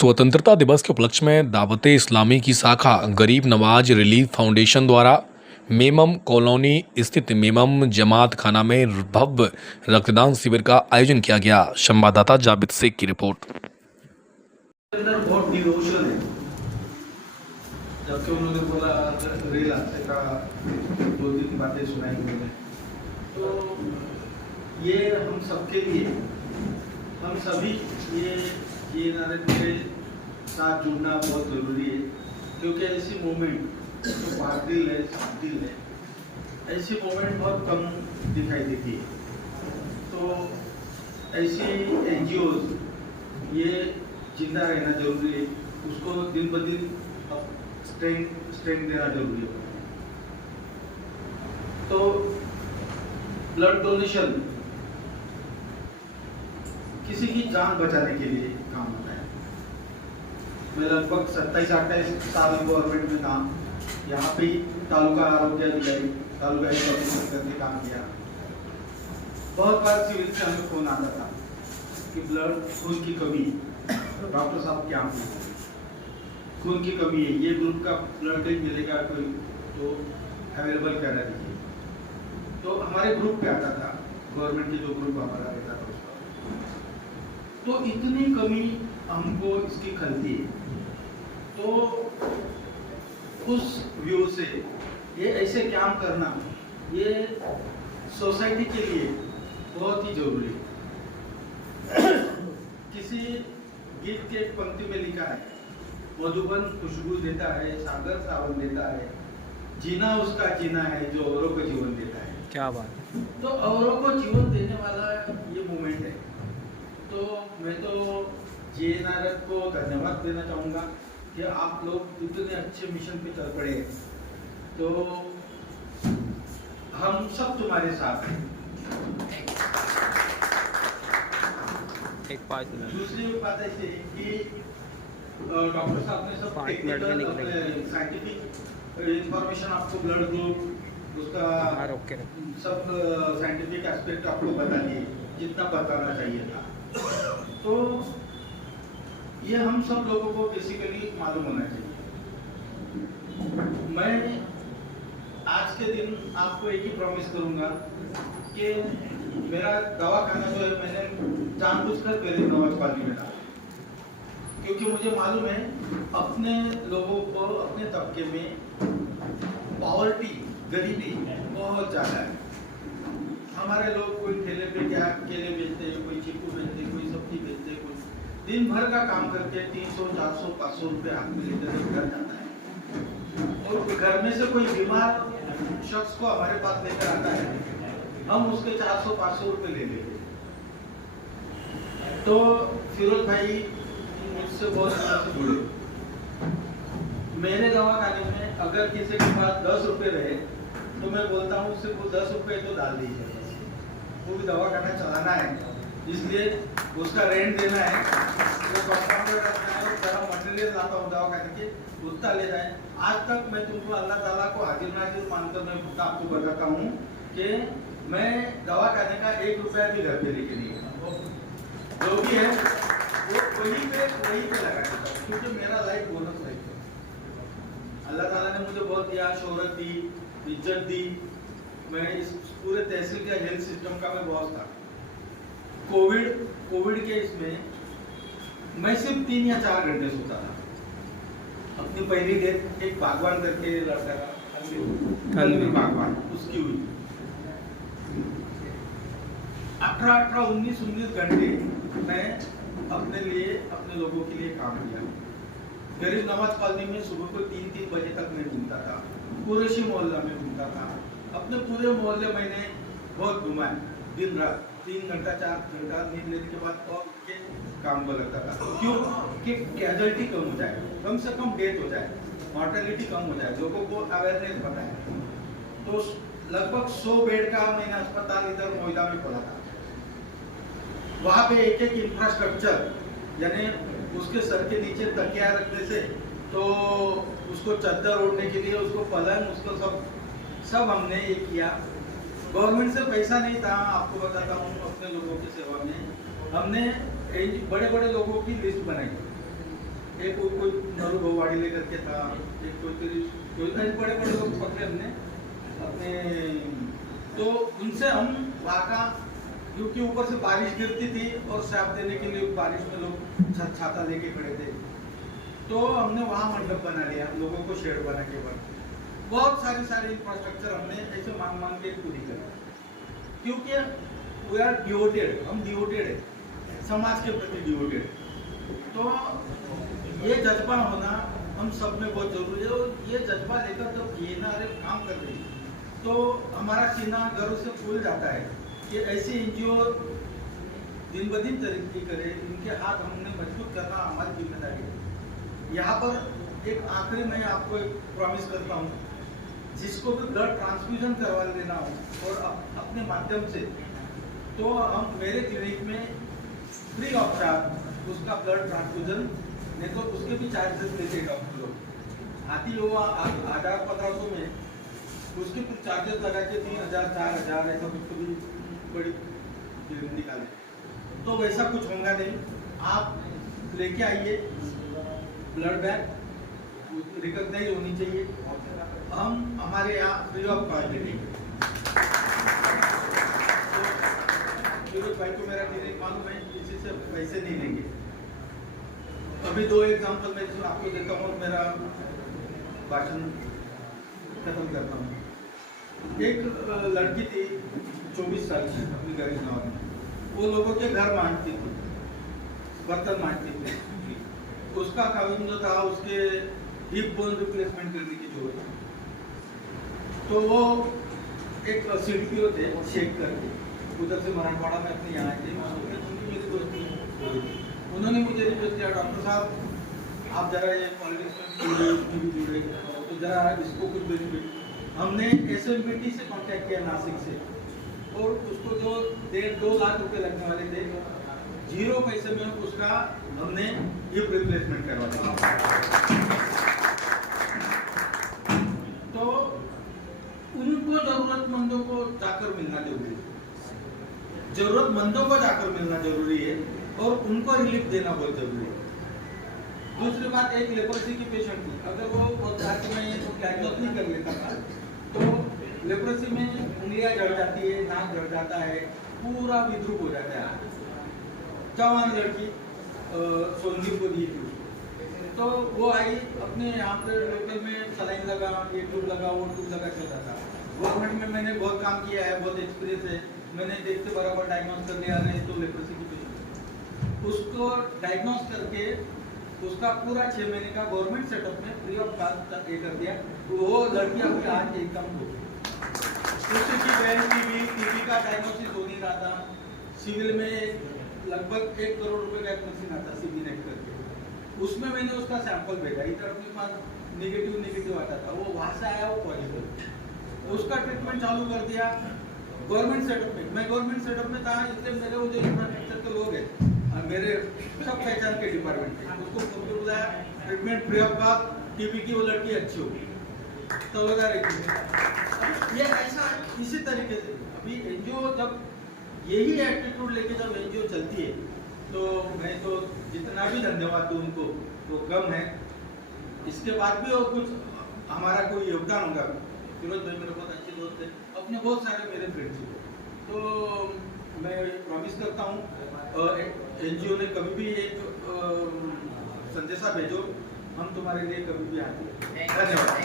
स्वतंत्रता दिवस के उपलक्ष्य में दावते इस्लामी की शाखा गरीब नवाज रिलीफ फाउंडेशन द्वारा मेमम कॉलोनी स्थित मेमम जमात खाना में भव्य रक्तदान शिविर का आयोजन किया गया। संवाददाता जाबिद शेख की रिपोर्ट। अंदर बहुत डिवोशन है। जब से उन्होंने बोला रेल हादसे का 2 दिन बातें सुनाई उन्होंने, तो ये हम सबके लिए, हम सभी ये नारे के साथ जुड़ना बहुत ज़रूरी है, क्योंकि ऐसी मोमेंट जो बादल है, शादिल है, ऐसी मोमेंट बहुत कम दिखाई देती है। तो ऐसी NGOs ये जिंदा रहना जरूरी है, उसको दिन ब दिन स्ट्रेंथ देना जरूरी है। तो ब्लड डोनेशन किसी की जान बचाने के लिए काम होता है। मैं लगभग 27-28 साल गवर्नमेंट में काम, यहाँ पे तालुका आरोग्य अधिकारी, तालुका ऑफिसर करके काम किया। बहुत बार सिविल से हमें फोन आता था कि ब्लड खून की कमी, डॉक्टर साहब क्या खून की कमी है, ये ग्रुप का ब्लड नहीं मिलेगा कोई तो अवेलेबल करा दीजिए। तो हमारे ग्रुप पे आता था, गवर्नमेंट के जो ग्रुप हमारा रहता था उसका, तो इतनी कमी हमको इसकी खलती है। तो उस व्यू से ये ऐसे काम करना, ये सोसाइटी के लिए बहुत ही जरूरी है। किसी गीत के एक पंक्ति में लिखा है, मधुबन खुशबू देता है, सागर सावन देता है, जीना उसका जीना है जो औरों को जीवन देता है। क्या बात। तो औरों को जीवन देने वाला ये मोमेंट है। तो मैं तो JNRF को धन्यवाद देना चाहूँगा कि आप लोग इतने अच्छे मिशन पे चल पड़े। तो हम सब तुम्हारे साथ हैं। एक 5 मिनट। दूसरी बात ऐसी है कि डॉक्टर साहब ने सब 5 मिनट में निकलेंगे। साइंटिफिक इंफॉर्मेशन आपको, ब्लड ग्रुप उसका सब साइंटिफिक एस्पेक्ट आपको बता दिए जितना बताना चाहिए था। तो ये हम सब लोगों को बेसिकली मालूम होना चाहिए। मैं आज के दिन आपको एक ही प्रॉमिस करूंगा कि मेरा दवाखाना जो है, मैंने जानबूझकर गरीब नवाज कॉलोनी में डाला, क्योंकि मुझे मालूम है अपने लोगों को, अपने तबके में पॉवर्टी, गरीबी बहुत ज़्यादा है। हमारे लोग कोई ठेले पे क्या केले बेचते हैं, कोई चीकू बेचते, कोई सब्जी बेचते, कोई दिन भर का काम करके 300, 400, 500 रुपये हाथ में लेकर घर जाता है। और घर में से कोई बीमार शख्स को हमारे पास लेकर आता है, हम उसके 400-500 रुपये ले लेते। तो फिरोज भाई मुझसे बहुत से जुड़े। मेरे दवाखाने में अगर किसी के पास 10 रुपये रहे तो मैं बोलता हूँ उससे 10 रुपये तो डाल दीजिए, वो भी दवाखाना चलाना है, इसलिए उसका रेंट देना है, वो कंपाउंडर रखना है, सारा मटेरियल लाता हूँ दवाखाने के, उतना ले जाए। आज तक मैं तुमको अल्लाह ताला को हाजिर नाजिर मानकर मैं आपको बताता हूँ कि मैं दवाखाने का 1 रुपया भी घर पे लेके नहीं गया। जो भी है वो वहीं पे लगा देता हूँ, क्योंकि मेरा लाइफ बोनस लाइफ है। अल्लाह ताला ने मुझे बहुत दिया, शोहरत दी, इज्जत दी। मैं इस पूरे तहसील का हेल्थ सिस्टम का मैं बॉस था। कोविड के इसमें मैं सिर्फ 3 या 4 घंटे सोता था। अपनी पहली डेट एक बागवान करके लड़का था, बागवान, उसकी हुई। 18, 19 घंटे मैं अपने लिए, अपने लोगों के लिए काम किया। गरीब नवाज कॉलोनी में सुबह को 3 बजे तक मैं घूमता था, कुरैशी मोहल्ला में घूमता था। अपने पूरे मोहल्ले मैंने बहुत घुमाए, दिन रात 3 घंटा 4 घंटा नींद लेने के बाद और के काम को लगता था। क्यों कि कैजुअलिटी कम हो जाए, कम से कम डेथ हो जाए, मॉर्टेलिटी कम हो जाए, लोगों को अवेयरनेस बताए। तो लगभग 100 बेड का मैंने अस्पताल इधर मोहल्ला में खोला था। वहाँ पे एक इंफ्रास्ट्रक्चर, यानी उसके सर के नीचे तकिया रखने से, तो उसको चद्दर ओढ़ने के लिए उसको पलंग, उसको सब हमने ये किया। गवर्नमेंट से पैसा नहीं था, आपको बताता हूँ, अपने लोगों की सेवा में हमने बड़े बड़े लोगों की लिस्ट बनाई। एक कोई नरू भवाड़ी लेकर के था, एक कोई बड़े बड़े लोग पकड़े हमने अपने, तो उनसे हम वहाँ का, क्योंकि ऊपर से बारिश गिरती थी और साफ देने के लिए बारिश में लोग छाता लेके खड़े थे, तो हमने वहाँ मंडप बना लिया, लोगों को शेड बना के बाद बहुत सारी इंफ्रास्ट्रक्चर हमने ऐसे मांग के पूरी करी, क्योंकि वी आर डिवोटेड, हम डिवोटेड है, समाज के प्रति डिवोटेड। तो ये जज्बा होना हम सब में बहुत जरूरी है, और ये जज्बा लेकर जब ये ना अरे काम कर रही है तो हमारा सीना गर्व से फूल जाता है कि ऐसी एनजीओ दिन ब दिन तरक्की करे, इनके हाथ हमने मजबूत करना हमारी जिम्मेदारी है। यहाँ पर एक आखिरी मैं आपको एक प्रॉमिस करता हूँ, जिसको भी ब्लड ट्रांसफ्यूजन करवा लेना हो और अपने माध्यम से, तो हम मेरे क्लिनिक में फ्री ऑफ चार्ज उसका ब्लड ट्रांसफ्यूजन, नहीं तो उसके भी चार्जेस लेते डॉक्टर लोग, आती है वो 1000-1500 में, उसके कुछ चार्जेस लगा के 3000-4000 ऐसा कुछ भी बड़ी निकाले, तो वैसा कुछ होगा नहीं। आप लेके आइए ब्लड बैंक, रिकॉग्नाइज होनी चाहिए, हम हमारे यहाँ फ्री ऑफ कॉस्ट देंगे। भाई को मेरा क्लिनिक मालूम है, किसी से पैसे नहीं लेंगे। अभी 2 एग्जाम्पल मैं आपको देता हूँ, मेरा भाषण खत्म करता हूँ। एक लड़की थी 24 साल की, अपनी गरीब गाँव में, वो लोगों के घर मांगती थी, बर्तन मांगती थी, उसका काम जो था उसके हिप बोन रिप्लेसमेंट करने की जरूरत थी। तो वो एक CDPO थे शेख करके, उधर से मराठवाड़ा में अपने यहाँ थे, मेरी दोस्ती, उन्होंने मुझे रिक्वेस्ट किया, डॉक्टर साहब आप जरा ये पॉलिटिक्स में जुड़े तो जरा इसको कुछ बेनिफिट। हमने SMBT से कांटेक्ट किया नासिक से, और उसको जो 1.5-2 लाख रुपए लगने वाले थे, 0 पैसे में उसका हमने हिप रिप्लेसमेंट करवा दिया। तो उनको जरूरतमंदों को जाकर मिलना जरूरी है, जरूरतमंदों को जाकर मिलना जरूरी है, और उनको रिलीफ देना बहुत जरूरी है। दूसरी बात, एक लेप्रोसी की पेशेंट थी, अगर वो बहुत में डायग्नोस नहीं कर लेता था, तो लेप्रोसी में उंगलियां जड़ जाती है, नाक जड़ जाता है, पूरा विद्रूप हो जाता है। जवान लड़की सोनगी को दी थी, तो वो आई अपने यहाँ पे लोकल में सलाइन लगा, ये ट्यूब लगा, वो ट्यूब लगा, चल रहा था। गवर्नमेंट में मैंने बहुत काम किया है, बहुत एक्सपीरियंस है, मैंने देखते बराबर डायग्नोस कर लिया है, तो लेप्रोसी की पेशेंट, उसको डायग्नोस करके उसका पूरा 6 महीने का गवर्नमेंट सेटअप में फ्री ऑफ कॉस्ट ये कर दिया। वो लड़की अपनी आज इनकम हो, उसकी बहन टीबी का डायग्नोसिस हो नहीं रहा था, सिविल में लगभग 1 करोड़ रुपए का एक मशीन आता सीबी नेट करके, उसमें मैंने उसका सैंपल भेजा, इधर अपने पास नेगेटिव आता था, वो वहाँ से आया, वो पॉजिटिव, उसका ट्रीटमेंट चालू कर दिया गवर्नमेंट सेटअप में। मैं गवर्नमेंट सेटअप में था, इसलिए मेरे वो जो इंफ्रास्ट्रक्चर के लोग हैं, मेरे सब पहचान के डिपार्टमेंट थे, उसको बुलाया, treatment free of cost, TB की वो लड़की अच्छी होगी, तो लगा रही। ये ऐसा इसी तरीके से अभी एनजीओ जब यही एटीट्यूड लेके जब एनजीओ चलती है, तो मैं तो जितना भी धन्यवाद दूं उनको वो कम है। इसके बाद भी और कुछ हमारा कोई योगदान होगा। फिरोज भाई मेरे बहुत अच्छे दोस्त है, अपने बहुत सारे मेरे फ्रेंड्स हैं, तो मैं प्रॉमिस करता हूँ एनजीओ ने कभी भी एक संदेशा भेजो, हम तुम्हारे लिए कभी भी आते हैं। धन्यवाद।